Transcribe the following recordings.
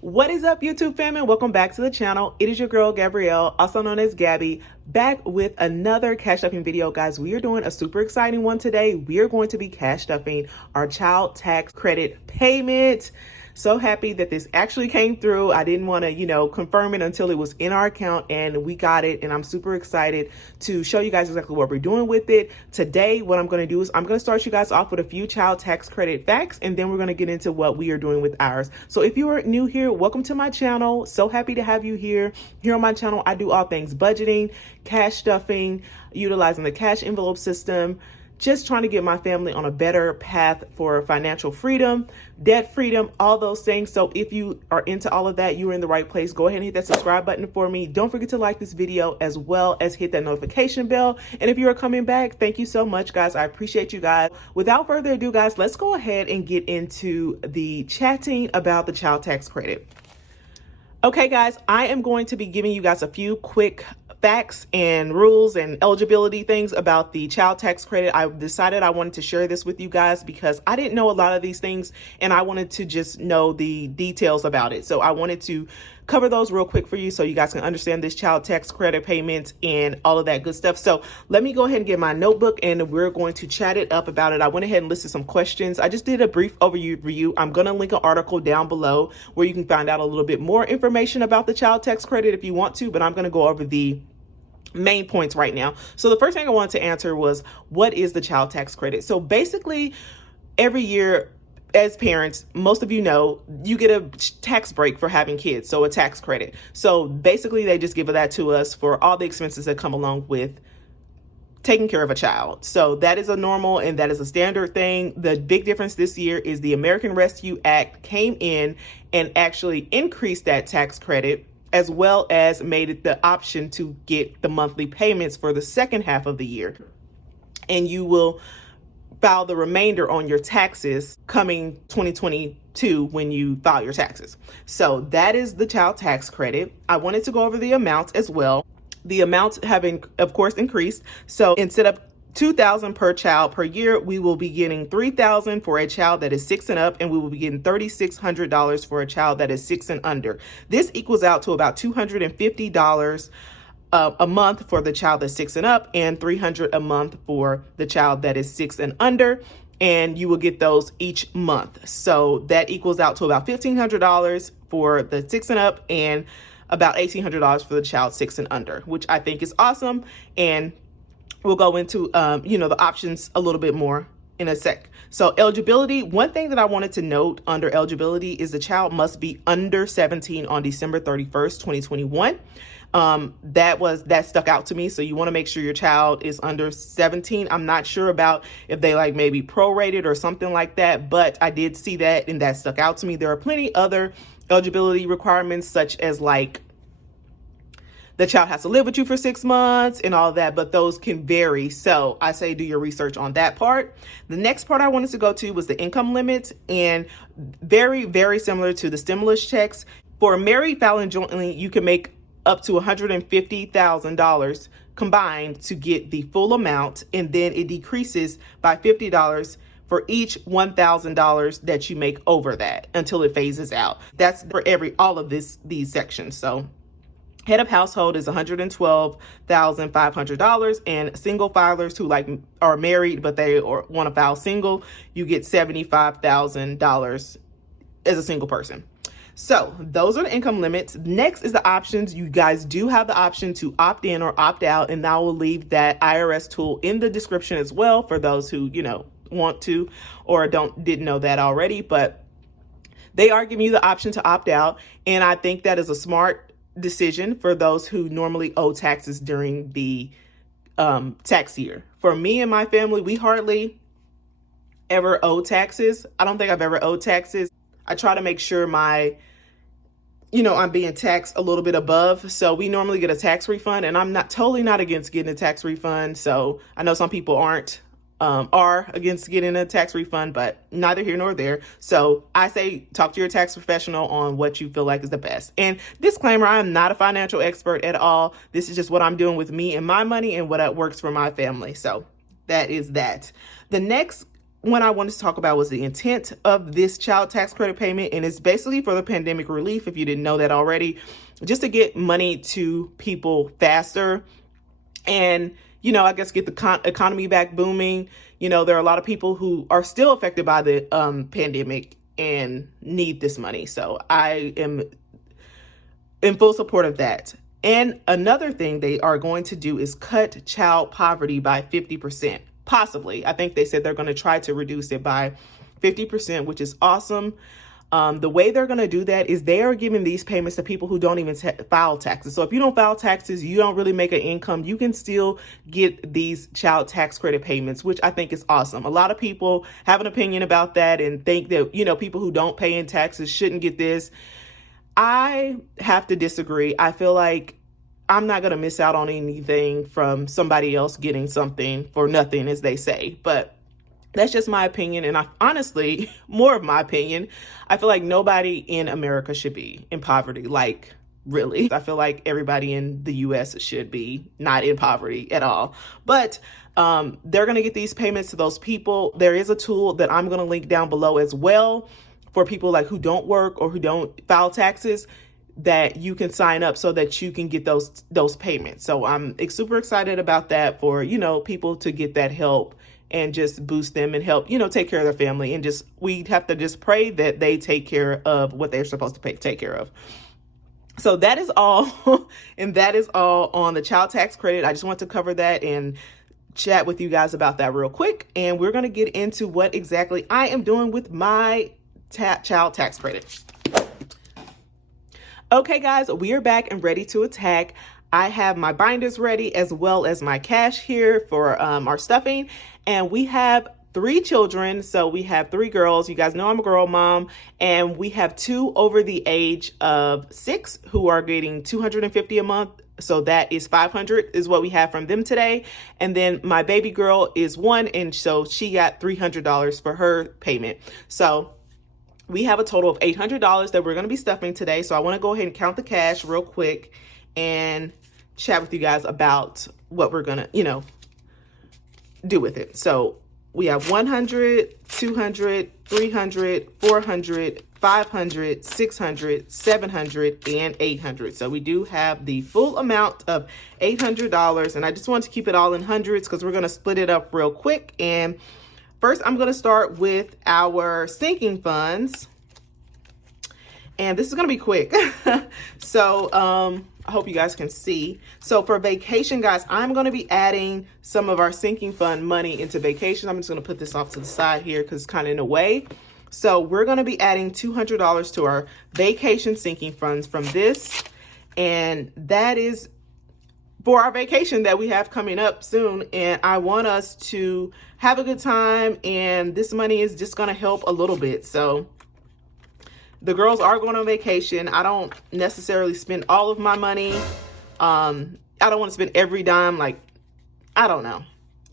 What is up, YouTube family? Welcome back to the channel. It is your girl Gabrielle, also known as Gabby, back with another cash stuffing video. Guys, we are doing a super exciting one today. We are going to be cash stuffing our child tax credit payment. So happy that this actually came through. I didn't want to, confirm it until it was in our account, and we got it. And I'm super excited to show you guys exactly what we're doing with it. Today, what I'm going to do is I'm going to start you guys off with a few child tax credit facts, and then we're going to get into what we are doing with ours. So if you are new here, welcome to my channel. So happy to have you here. Here on my channel, I do all things budgeting, cash stuffing, utilizing the cash envelope system, just trying to get my family on a better path for financial freedom, debt freedom, all those things. So if you are into all of that, you're in the right place. Go ahead and hit that subscribe button for me. Don't forget to like this video as well as hit that notification bell. And if you are coming back, thank you so much, guys. I appreciate you guys. Without further ado, guys, let's go ahead and get into the chatting about the child tax credit. Okay, guys, I am going to be giving you guys a few quick facts and rules and eligibility things about the child tax credit. I decided I wanted to share this with you guys because I didn't know a lot of these things and I wanted to just know the details about it. So I wanted to cover those real quick for you so you guys can understand this child tax credit payment and all of that good stuff. So let me go ahead and get my notebook and we're going to chat it up about it. I went ahead and listed some questions. I just did a brief overview. I'm going to link an article down below where you can find out a little bit more information about the child tax credit if you want to, but I'm going to go over the main points right now. So the first thing I wanted to answer was, what is the child tax credit? So basically, every year as parents, most of you know, you get a tax break for having kids, so a tax credit. So basically, they just give that to us for all the expenses that come along with taking care of a child. So that is a normal and that is a standard thing. The big difference this year is the American Rescue Act came in and actually increased that tax credit, as well as made it the option to get the monthly payments for the second half of the year. And you will file the remainder on your taxes coming 2022 when you file your taxes. So that is the child tax credit. I wanted to go over the amounts as well. The amounts have, of course, increased. So instead of $2,000 per child per year, we will be getting $3,000 for a child that is 6 and up, and we will be getting $3,600 for a child that is 6 and under. This equals out to about $250 a month for the child that's 6 and up, and $300 a month for the child that is 6 and under. And you will get those each month. So that equals out to about $1,500 for the 6 and up, and about $1,800 for the child 6 and under, which I think is awesome. And we'll go into, the options a little bit more in a sec. So eligibility, one thing that I wanted to note under eligibility is the child must be under 17 on December 31st, 2021. That stuck out to me. So you want to make sure your child is under 17. I'm not sure about if they maybe prorated or something like that, but I did see that and that stuck out to me. There are plenty other eligibility requirements, such as the child has to live with you for 6 months and all that, but those can vary. So I say do your research on that part. The next part I wanted to go to was the income limits, and very, very similar to the stimulus checks. For married filing jointly, you can make up to $150,000 combined to get the full amount, and then it decreases by $50 for each $1,000 that you make over that until it phases out. That's for all of these sections. So head of household is $112,500, and single filers who are married but they want to file single, you get $75,000 as a single person. So those are the income limits. Next is the options. You guys do have the option to opt in or opt out, and I will leave that IRS tool in the description as well for those who want to or didn't know that already. But they are giving you the option to opt out, and I think that is a smart decision for those who normally owe taxes during the tax year. For me and my family, we hardly ever owe taxes. I don't think I've ever owed taxes. I try to make sure I'm being taxed a little bit above. So we normally get a tax refund, and I'm totally not against getting a tax refund. So I know some people are against getting a tax refund, but neither here nor there. So I say talk to your tax professional on what you feel like is the best. And disclaimer, I am not a financial expert at all. This is just what I'm doing with me and my money and what works for my family. So that is that. The next one I wanted to talk about was the intent of this child tax credit payment. And it's basically for the pandemic relief, if you didn't know that already, just to get money to people faster and, you know, I guess get the economy back booming. You know, there are a lot of people who are still affected by the pandemic and need this money. So I am in full support of that. And another thing they are going to do is cut child poverty by 50%. Possibly. I think they said they're going to try to reduce it by 50%, which is awesome. The way they're going to do that is they are giving these payments to people who don't even file taxes. So if you don't file taxes, you don't really make an income, you can still get these child tax credit payments, which I think is awesome. A lot of people have an opinion about that and think that, you know, people who don't pay in taxes shouldn't get this. I have to disagree. I feel like I'm not going to miss out on anything from somebody else getting something for nothing, as they say. But that's just my opinion. And I honestly, more of my opinion, I feel like nobody in America should be in poverty. Like, really. I feel like everybody in the US should be not in poverty at all. But they're going to get these payments to those people. There is a tool that I'm going to link down below as well for people like who don't work or who don't file taxes, that you can sign up so that you can get those payments. So I'm super excited about that for, you know, people to get that help and just boost them and help, you know, take care of their family. And just, we have to just pray that they take care of what they're supposed to take care of. So that is all. And that is all on the child tax credit. I just want to cover that and chat with you guys about that real quick. And we're going to get into what exactly I am doing with my child tax credit. Okay, guys, we are back and ready to attack. I have my binders ready as well as my cash here for our stuffing. And we have 3 children. So we have 3 girls. You guys know I'm a girl mom. And we have 2 over the age of 6 who are getting $250 a month. So that is $500 is what we have from them today. And then my baby girl is 1. And so she got $300 for her payment. So we have a total of $800 that we're going to be stuffing today. So I want to go ahead and count the cash real quick and chat with you guys about what we're going to, you know, do with it. So we have 100, 200, 300, 400, 500, 600, 700, and 800. So we do have the full amount of $800. And I just want to keep it all in hundreds because we're going to split it up real quick. And first, I'm going to start with our sinking funds. And this is going to be quick. So I hope you guys can see. So for vacation, guys, I'm going to be adding some of our sinking fund money into vacation. I'm just going to put this off to the side here because it's kind of in the way. So we're going to be adding $200 to our vacation sinking funds from this. And that is for our vacation that we have coming up soon. And I want us to have a good time. And this money is just going to help a little bit. So the girls are going on vacation. I don't necessarily spend all of my money. I don't want to spend every dime. Like, I don't know.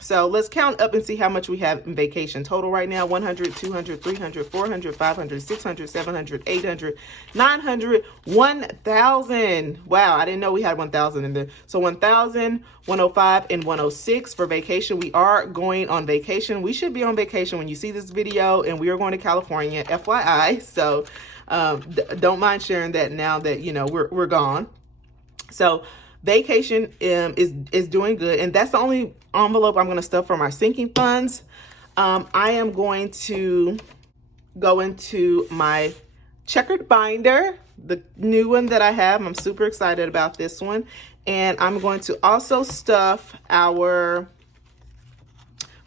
So let's count up and see how much we have in vacation total right now. 100, 200, 300, 400, 500, 600, 700, 800, 900, 1,000. Wow, I didn't know we had 1,000 in there. So 1,000, 105, and 106 for vacation. We are going on vacation. We should be on vacation when you see this video, and we are going to California, FYI. So don't mind sharing that now that, you know, we're gone. So vacation is doing good, and that's the only envelope I'm going to stuff for my sinking funds. I am going to go into my checkered binder, the new one that I have. I'm super excited about this one. And I'm going to also stuff our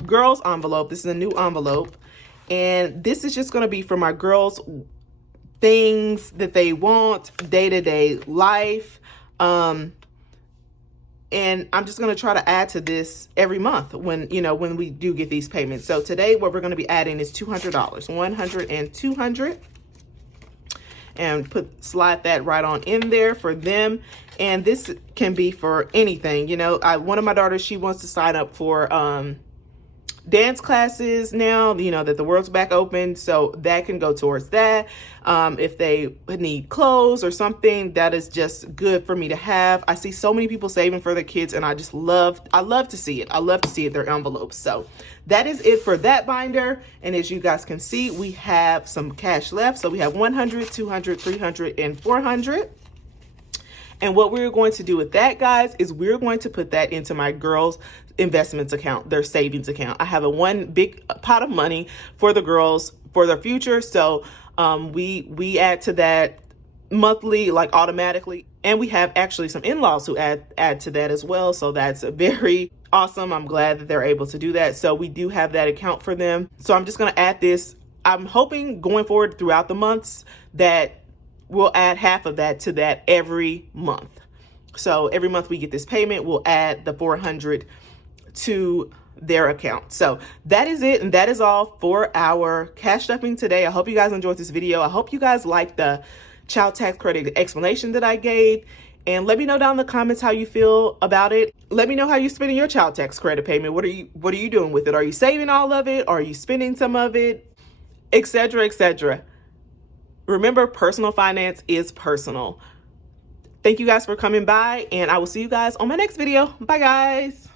girls envelope. This is a new envelope. And this is just going to be for my girls' things that they want, day-to-day life. And I'm just going to try to add to this every month when we do get these payments. So today what we're going to be adding is $200, 100 and 200. And slide that right on in there for them. And this can be for anything. You know, one of my daughters, she wants to sign up for dance classes now, you know, that the world's back open, so that can go towards that. If they need clothes or something, that is just good for me to have. I see so many people saving for their kids, and I love to see it. I love to see it, their envelopes. So that is it for that binder. And as you guys can see, we have some cash left. So we have 100, 200, 300, and 400. And what we're going to do with that, guys, is we're going to put that into my girls' investments account, their savings account. I have one big pot of money for the girls for their future. So we add to that monthly, like automatically. And we have actually some in-laws who add to that as well. So that's very awesome. I'm glad that they're able to do that. So we do have that account for them. So I'm just going to add this. I'm hoping going forward throughout the months that we'll add half of that to that every month. So every month we get this payment, we'll add the 400 to their account. So that is it. And that is all for our cash stuffing today. I hope you guys enjoyed this video. I hope you guys liked the child tax credit explanation that I gave. And let me know down in the comments how you feel about it. Let me know how you're spending your child tax credit payment. What are you doing with it? Are you saving all of it? Are you spending some of it? Etc., etc. Remember, personal finance is personal. Thank you guys for coming by, and I will see you guys on my next video. Bye, guys.